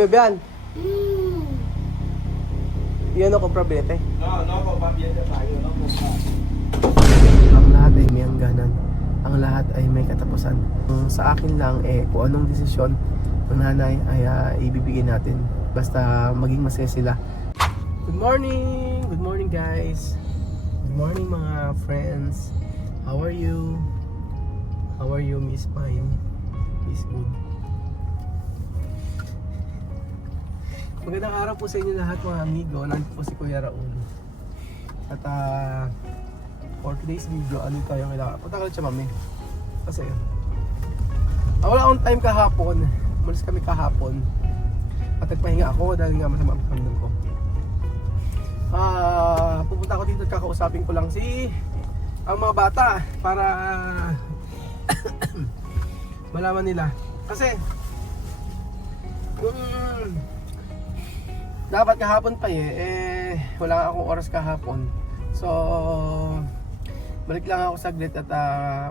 Bibian. Yan ako probete. No, pabiyahe tayo. No, Ang lahat ay may hangganan. Ang lahat ay may katapusan. Sa akin lang, kung anong desisyon ng nanay ay ibibigay natin. Basta maging masaya sila. Good morning! Good morning guys! Good morning mga friends! How are you? How are you, Miss Pine? Miss Good. Magandang araw po sa inyo lahat mga amigo. Nandito po si Kuya Raul. At for today's video, ano tayo kailangan? Punta ka lang siya, mami. Kasi wala akong time kahapon. Umalis kami kahapon. At nagpahinga ako dahil nga masama ang pakiramdam ko. Pupunta ako dito at kakausapin ko lang ang mga bata para malaman nila. Kasi dapat kahapon pa wala akong oras kahapon. So balik lang ako saglit at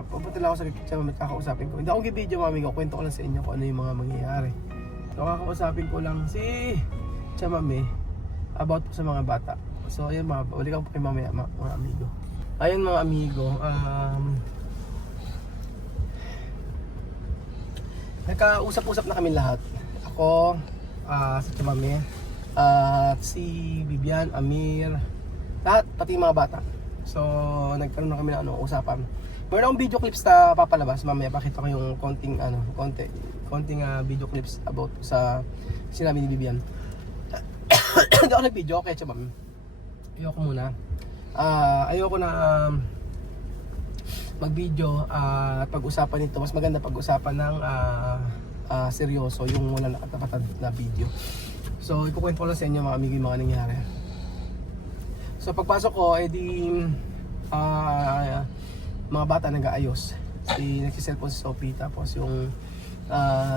pupunta lang ako saglit siya, kakausapin ko. Hindi ako gi-video, mami ko. Kwento ko lang sa inyo kung ano yung mga mangyayari. So kakausapin ko lang si Chamame about sa mga bata. So ayun, balikan po kayo mamaya mga amigo. Ayun mga amigo, nagkausap-usap na kami lahat. Ako, si Chamame, si Bibian, Amir, lahat, pati mga bata. So nagkaroon na kami ng usapan. Meron akong video clips na papalabas mamaya. Pakita ko yung konting video clips about sa sinabi ni Bibian. Hindi ako nag-video, okay Chamame. Ayoko muna. Ayoko na mag-video at pag-usapan nito. Mas maganda pag-usapan ng seryoso, yung wala nakatapatad na video. So ikukwento ko lang sa inyo mga amigo yung mga nangyari. So pagpasok ko, mga bata nag-aayos. Nagsiselfon si Sophie, tapos yung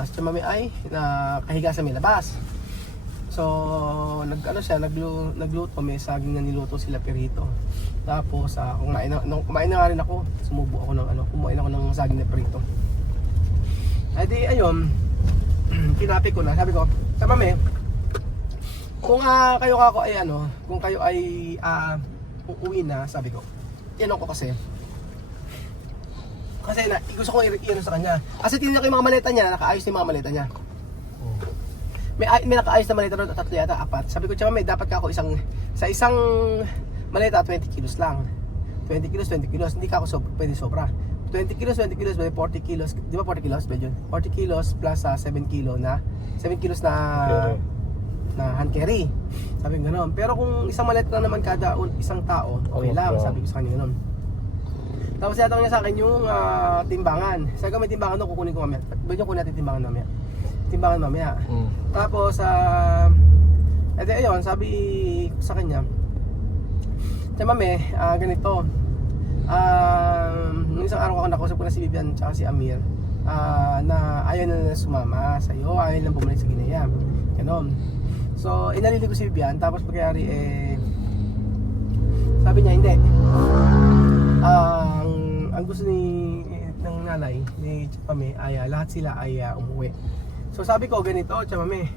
si Chamame ay nakahiga sa may labas. So nagluto, may saging na niluto sila perito. Tapos kumain na nga rin ako, sumubo ako kumain ako ng saging na perito. Ayun, kinapi ko na, sabi ko, Chamame, kung kayo ay uuwi na, sabi ko, ko kasi gusto ko i-ano sa kanya. Kasi tinignan ko yung mga maleta niya, nakaayos yung mga maleta niya. May nakaayos na maleta doon, 3 yata, 4. Sabi ko, Chamame, dapat ka ako sa isang maleta, 20 kilos lang. 20 kilos, hindi ka ako pwede sobra. 20 kilos, pwede 40 kilos. Di ba 40 kilos, Belgian? 40 kilos plus 7 kilos na hand carry. Sabi ko gano'n. Pero kung isang maleta na naman kada isang tao, okay lang. Sabi ko sa kanya gano'n. Tapos yata niya sa akin yung timbangan. Sabi ko, may timbangan doon, kukunin ko mamaya. Belgian, kunin natin timbangan mamaya. Tapos ayun, sabi ko sa kanya, Chamame, ganito. Nung isang araw ako nakausap ko na si Bibian at si Amir, na ayaw na sumama sa'yo, ayaw lang bumalik sa Guinea. Ganon. So inalili ko si Bibian, tapos pagkayari sabi niya hindi. Ang gusto ng nanay ni Chamame ay lahat sila ay umuwi. So sabi ko ganito, Chamame,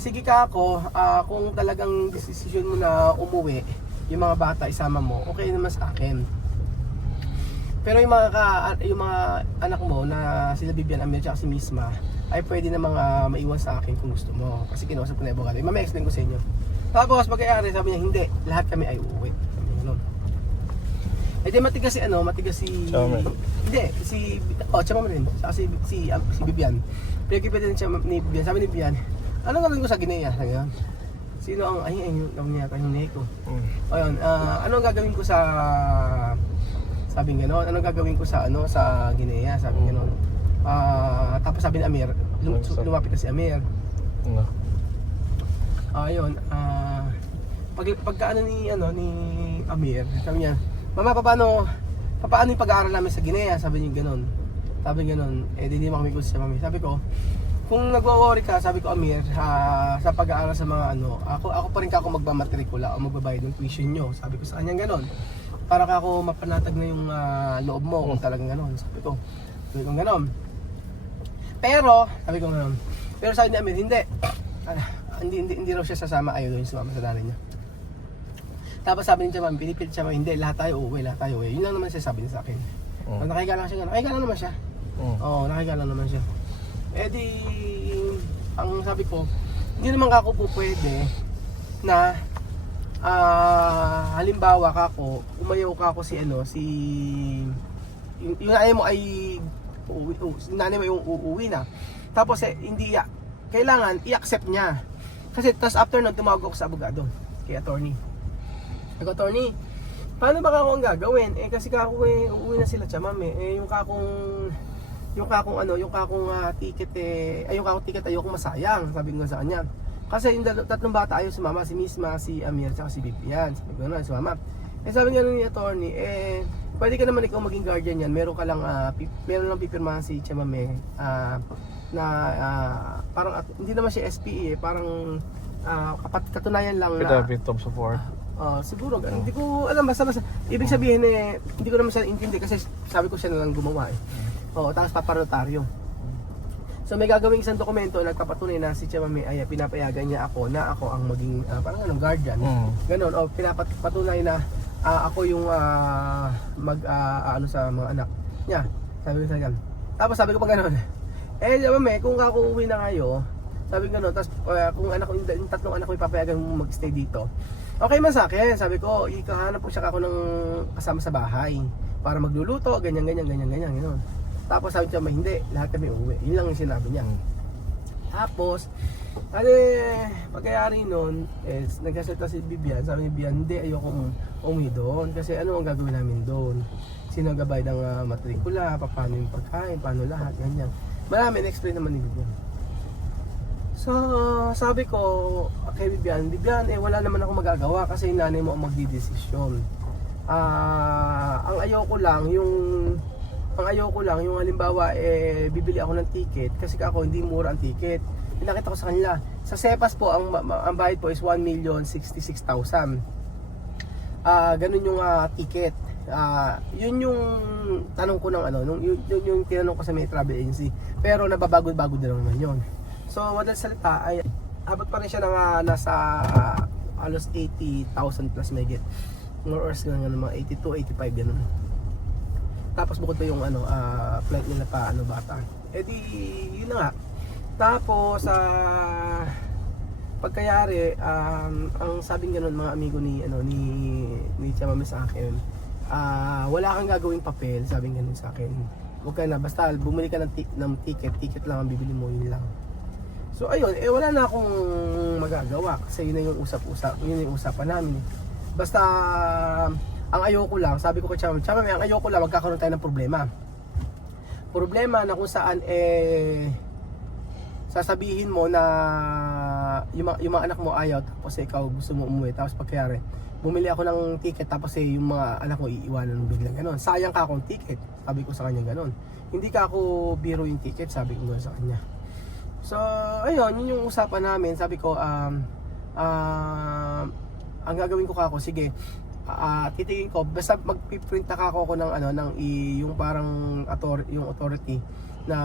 sige ka ako, kung talagang decision mo na umuwi, yung mga bata isama mo, okay naman sa akin. Pero yung mga anak mo na sila Bibian, Amir, at si Misma ay pwede na maiwan sa akin kung gusto mo. Kasi kinausap ko na yung abogado. Mama-explain ko sa inyo. Tapos pagkayari, sabi niya hindi, lahat kami ay uuwi. Sabi niya gano'n. Di matigas si Chamame. Hindi, Chamame rin. Saka si Bibian. Pinag-ipitan ni Bibian. Sabi ni Bibian, anong gagawin ko sa Guinea? Sabi niya, sino ang gawin niya yung neko? Ayun, anong gagawin ko sa, sabi nga anong gagawin ko sa Guinea? Sabi nga tapos sabi ni Amir, lumapit na si Amir. Ayun, pagka ni Amir, sabi niya, Mama, paano yung pag-aaral namin sa Guinea? Sabi niya gano'n. Hindi mo kami gusto sa mami. Sabi ko, kung nagwo-worry ka, sabi ko Amir, sa pag-aaral sa mga ako pa rin ako magmamatrikula o magbabayad ng tuition nyo. Sabi ko sa kanya gano'n. Para ako mapanatag na yung loob mo kung talagang gano'n. Sabi ko gano'n. Pero, sabi ko gano'n. Pero sabi ni Amir, hindi. hindi raw siya sasama, ayaw daw yung sumama sa nanay niya. Tapos sabi niya, ma'am, pinipilit siya, hindi, lahat tayo uuwi. Yun lang naman siya sabi niya sa akin. Oh. Nakahiga lang siya, nakahiga lang naman siya. Oo, nakahiga lang naman siya. Eh di, ang sabi ko, hindi naman kako po pwede na halimbawa kako, umayaw kako si yung nanay mo ay nanay mo yung uuwi na. Tapos hindi kailangan i-accept niya. Kasi tas after nun tumawag ako sa abogado, kay attorney. Attorney, paano ba ako ang gagawin? Kasi kako uuwi na sila ma'am yung kakong ticket yung kakong ticket ayoko masayang, sabi ko sa kanya. Kasi yung tatlong bata ayaw sumama, si Misma, si Amir, at si Vivian. Sabi ko na, sumama. Sabi nga ni attorney, pwede ka naman ikaw maging guardian yan. Meron lang pipirmahan si Chamame na parang hindi naman siya SPE, parang katunayan lang na Affidavit of support. siguro, hindi ko alam, basta ibig sabihin hindi ko naman siya intindi kasi sabi ko siya na lang gumawa tapos paparotaryo. So may gagawing isang dokumento na nagpapatunay na si Chamame ay pinapayagan niya ako na ako ang maging parang guardian. Ganon, o pinapatunay na ako yung sa mga anak niya. Sabi ko sa ganun. Tapos sabi ko pa ganon. Chamame, kung ako uwi na kayo, sabi ko ganon, tapos kung yung tatlong anak ko ipapayagan mo mag-stay dito. Okay man sa akin, sabi ko, ikahanap po siya ako ng kasama sa bahay para magluluto, ganyan. Tapos sabi niya, hindi, lahat kami uuwi. Yun lang yung sinabi niya. Tapos, pagkayari nun, nagkasalita si Vivian, sabi ni Vivian, hindi, ayoko umuwi doon. Kasi ano ang gagawin namin doon? Sino ang gabay ng matrikula, paano yung pagkain, paano lahat, ganyan. Marami, na-explain naman ni Vivian. So, sabi ko kay Vivian, wala naman ako magagawa kasi yung nanay mo ang magdidesisyon. Ang ayoko lang yung halimbawa bibili ako ng ticket kasi ako hindi mura ang ticket. Pinakita ko sa kanila. Sa SEPAS po ang bayad po is 1,066,000. Ganun yung ticket. Yun yung tanong ko ng yung tinanong ko sa may travel agency. Pero nababago-bago din naman yun. So, madalas salita ay abot pa rin siya ng nasa halos 80,000 plus may get. More or less ng mga 82, 85 ganun. Tapos bukod pa yung flight nila pa bata. Di yun na nga. Tapos pagkayari ang sabing ganoon mga amigo ni Chamame sa akin, wala kang gagawing papel, sabing ganoon sa akin. Huwag ka na basta bumili ka ng ticket lang ang bibili mo, yun lang. So ayun, wala na akong magagawa kasi yun na yung usapan namin. Basta ang ayoko lang, sabi ko kay Chamame, ang ayoko lang magkakaroon tayo ng problema. Problema na kung saan sasabihin mo na yung mga anak mo ayaw tapos ikaw gusto mo umuwi, tapos pagkayari bumili ako ng ticket tapos yung mga anak mo iiwanan ng biglang gano'n. Sayang ka akong ticket, sabi ko sa kanya gano'n. Hindi ka ako biro yung ticket, sabi ko sa kanya. So ayun, yun yung usapan namin. Sabi ko ang gagawin ko kako, sige, titingin ko basta magpiprint na ako ng yung parang yung authority na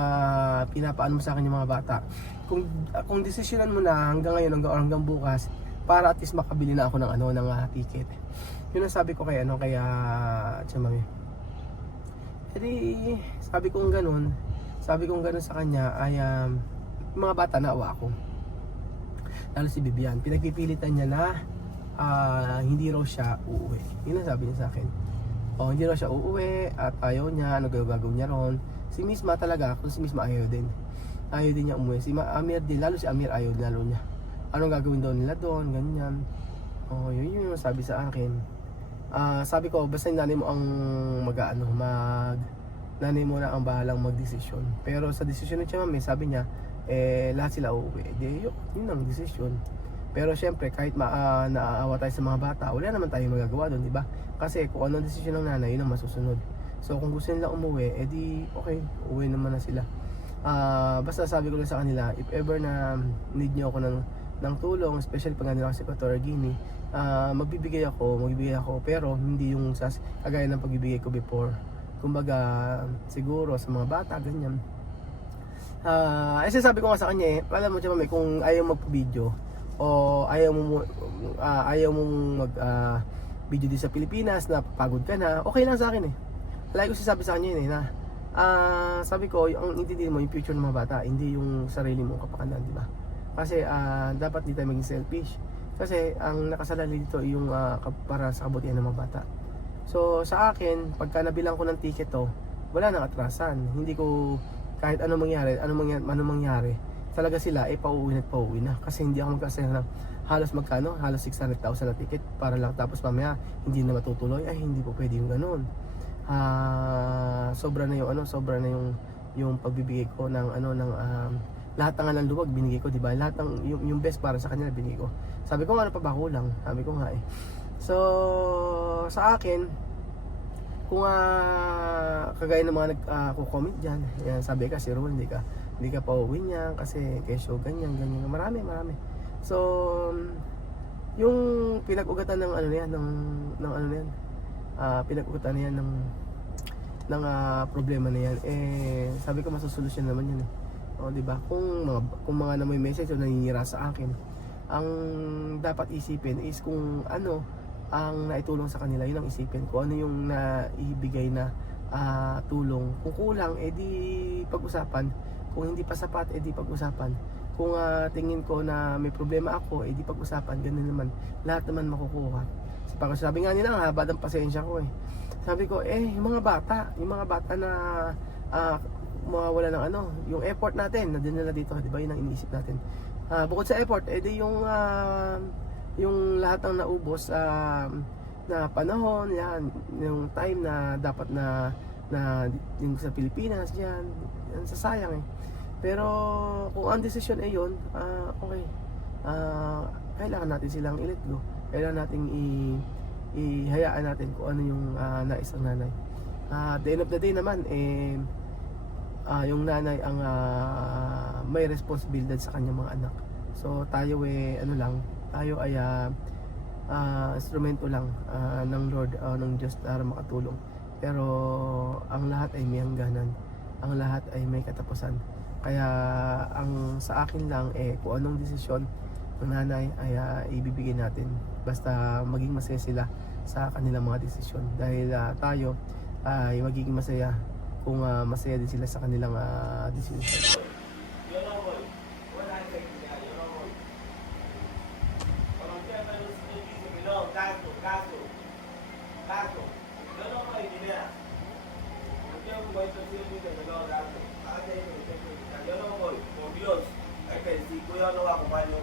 pinapaano mo sa akin yung mga bata. Kung desisyonan mo na hanggang ngayon hanggang bukas para at least makabili na ako ng ticket. Yun ang sabi ko kay Chamame. Sabi kong ganun sa kanya ay mga bata naawa ako. Lalo si Vivian, pinagpipilitan niya na hindi raw siya uuwi. Yun ang sabi niya sa akin. Hindi raw siya uuwi at ayaw niya, ano gagawin niya ron. Si Misma talaga, kung si Misma ayaw din niya umuwi. Si Amir din, lalo si Amir ayaw din lalo niya. Anong gagawin daw nila doon, ganyan. Yun yung sabi sa akin. Sabi ko, basta yung nanay mo ang nanay mo na ang bahalang magdesisyon. Pero sa desisyon ng Chamame, sabi niya, lahat sila uuwi. Yun ang desisyon. Pero syempre, kahit naaawa tayo sa mga bata, wala naman tayong magagawa doon, di ba? Kasi kung ano ang desisyon ng nanay, yun ang masusunod. So kung gusto nila umuwi, okay, uwi naman na sila. Basta sabi ko lang sa kanila, if ever na need nyo ako ng tulong, especially pag nandito ako sa Equatorial Guinea, magbibigay ako, pero hindi yung kagaya ng pagbibigay ko before. Kumbaga, siguro sa mga bata, ganyan. Sabi ko nga sa kanya alam mo siya mami, kung ayaw magpa-video o ayaw mo mag video din sa Pilipinas na pagod ka na, okay lang sa akin Lagi ko sinasabi sa kanya na sabi ko, ang intindihin mo yung future ng mga bata, hindi yung sarili mong kapakanan, di ba? Kasi dapat di tayo maging selfish. Kasi ang nakasalalay dito yung para sa kabutihan ng mga bata. So sa akin, pagka nabilang ko ng ticket to, wala nang atrasan. Hindi ko kahit ano mangyari, talaga sila pauwi na kasi hindi ako magkasaya ng halos magkano, halos 600,000 na ticket para lang tapos mamaya hindi na matutuloy. Hindi po pwede yung ganun. Sobra na yung pagbibigay ko ng lahat ng luwag binigay ko, di ba? Lahat ng yung best para sa kanila binigay ko. Sabi ko nga ano pa ba kulang? Sabi ko nga So sa akin, kung kagaya ng mga nagko-comment diyan, yan sabi ka si Ron, hindi ka pauwi niyan kasi kesyo ganyan, marami. So yung pinag-ugatan ng pinag-ugatan niyan ng problema na yan sabi ko masusolusyon naman yun di ba? Kung mga na may message o naninira sa akin, ang dapat isipin is kung ano ang naitulong sa kanila, yun ang isipin ko. Ano yung naibigay na tulong. Kung kulang, di pag-usapan. Kung hindi pa sapat, di pag-usapan. Kung tingin ko na may problema ako, di pag-usapan. Ganun naman. Lahat naman makukuha. Sabi nga nila, ang haba ng pasensya ko Sabi ko, yung mga bata na mawawala ng yung effort natin na dinala dito, di ba? Yun ang iniisip natin. Bukod sa effort, di yung lahat ng naubos na panahon, yan, yung time na dapat na yung sa Pilipinas, yan sasayang Pero kung ang desisyon yun, okay. Kailangan natin silang i-let go. Kailangan natin ihayaan natin kung ano yung nais ng nanay. At the end of the day naman, yung nanay ang may responsibilidad sa kanyang mga anak. So tayo tayo ay instrumento lang ng Lord, ng Diyos para makatulong. Pero ang lahat ay may hangganan. Ang lahat ay may katapusan. Kaya ang sa akin lang kung anong desisyon ng nanay ay ibibigay natin. Basta maging masaya sila sa kanilang mga desisyon. Dahil tayo ay magiging masaya kung masaya din sila sa kanilang desisyon. Gato. Yo no voy Guinea. Yo no voy a decir que no gato. Yo no voy, por Dios. Hay que decir que yo no acompaño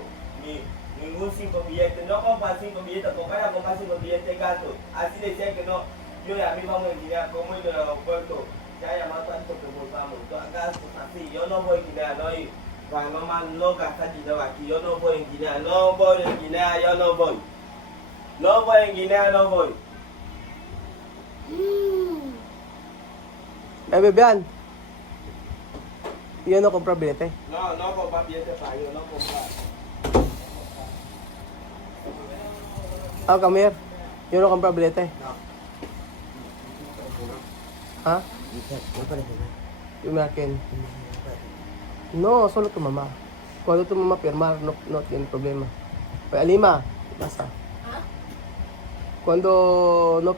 ningún 5 billetes. No compra 5 billetes, porque van a comprar 5 billetes gato. Así decía que no. Yo y a mí vamos en Guinea, como en el aeropuerto. Ya llamado tanto que volvamos. Gastos así. Yo no voy a Guinea, no. Para mamá no gastar dinero aquí. Yo no voy en Guinea, no voy en Guinea, yo no voy. No voy en Guinea, no voy. Bebean, yun no compra bilete. No, no comprar billete para yo, no comprar. Come here. Yun no compra bilete. No. Ha? Yung akin. No, solo tu mamá. Cuando tu mamá firmar, no tiene problema. Pero Alima, basta. Cuando no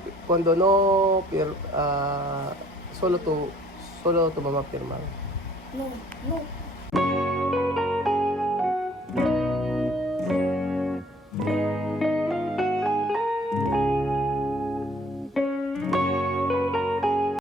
solo tu mamá firmar. No.